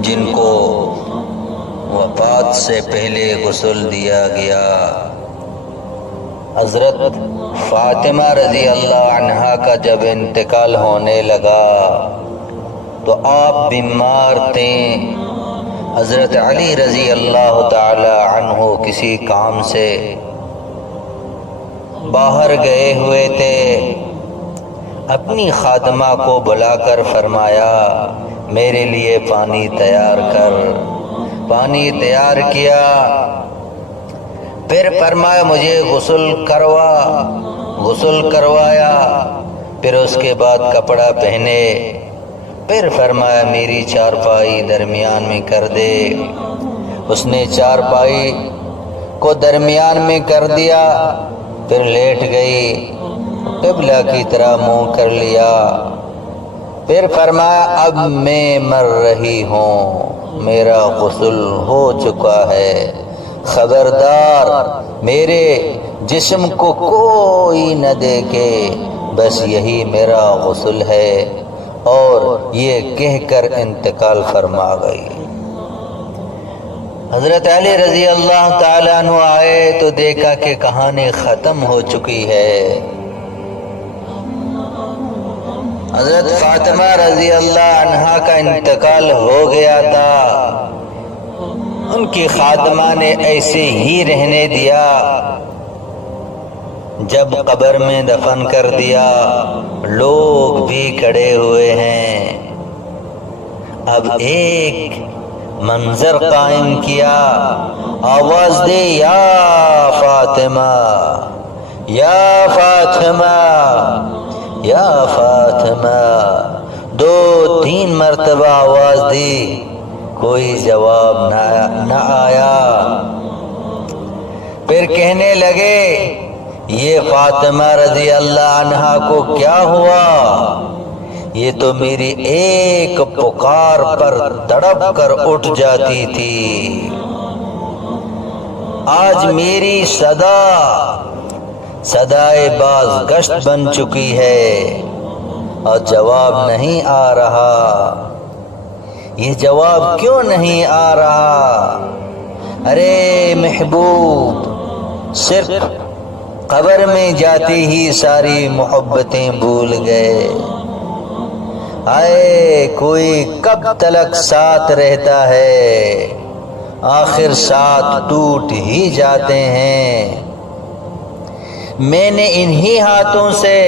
جن کو وفات سے پہلے غسل دیا گیا۔ حضرت فاطمہ رضی اللہ عنہا کا جب انتقال ہونے لگا تو آپ بیمار تھے۔ حضرت علی رضی اللہ تعالی عنہ کسی کام سے باہر گئے ہوئے تھے۔ اپنی خادمہ کو بلا کر فرمایا میرے لیے پانی تیار کر۔ پانی تیار کیا، پھر فرمایا مجھے غسل کروا۔ غسل کروایا، پھر اس کے بعد کپڑا پہنے، پھر فرمایا میری چارپائی درمیان میں کر دے۔ اس نے چارپائی کو درمیان میں کر دیا، پھر لیٹ گئی، قبلہ کی طرح منہ کر لیا، پھر فرمایا اب میں مر رہی ہوں، میرا غسل ہو چکا ہے، خبردار میرے جسم کو کوئی نہ دیکھے، بس یہی میرا غسل ہے، اور یہ کہہ کر انتقال فرما گئی۔ حضرت علی رضی اللہ تعالیٰ عنہ آئے تو دیکھا کہ کہانی ختم ہو چکی ہے۔ حضرت فاطمہ رضی اللہ عنہا کا انتقال ہو گیا تھا، ان کی خادمہ نے ایسے ہی رہنے دیا۔ جب قبر میں دفن کر دیا، لوگ بھی کھڑے ہوئے ہیں۔ اب ایک منظر قائم کیا، آواز دے یا فاطمہ، یا فاطمہ، یا فاطمہ، 2-3 مرتبہ آواز دی، کوئی جواب نہ آیا۔ پھر کہنے لگے یہ فاطمہ رضی اللہ عنہا کو کیا ہوا؟ یہ تو میری ایک پکار پر تڑپ کر اٹھ جاتی تھی، آج میری صدائے باز گشت بن چکی ہے اور جواب نہیں آ رہا۔ یہ جواب کیوں نہیں آ رہا؟ ارے محبوب، صرف قبر میں جاتی ہی ساری محبتیں بھول گئے۔ آئے کوئی کب تلک ساتھ رہتا ہے، آخر ساتھ ٹوٹ ہی جاتے ہیں۔ میں نے انہی ہاتھوں سے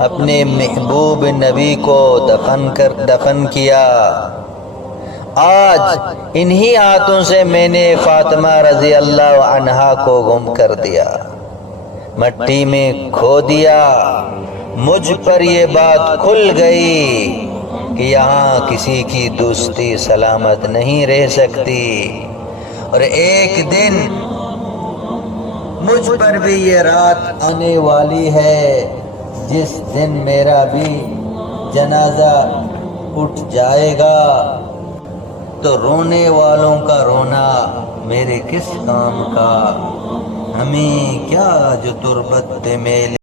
اپنے محبوب نبی کو دفن کیا، آج انہی ہاتھوں سے میں نے فاطمہ رضی اللہ عنہا کو گم کر دیا، مٹی میں کھو دیا۔ مجھ پر یہ بات کھل گئی کہ یہاں کسی کی دوستی سلامت نہیں رہ سکتی، اور ایک دن مجھ پر بھی یہ رات آنے والی ہے جس دن میرا بھی جنازہ اٹھ جائے گا، تو رونے والوں کا رونا میرے کس کام کا؟ ہمیں کیا جو تربت میل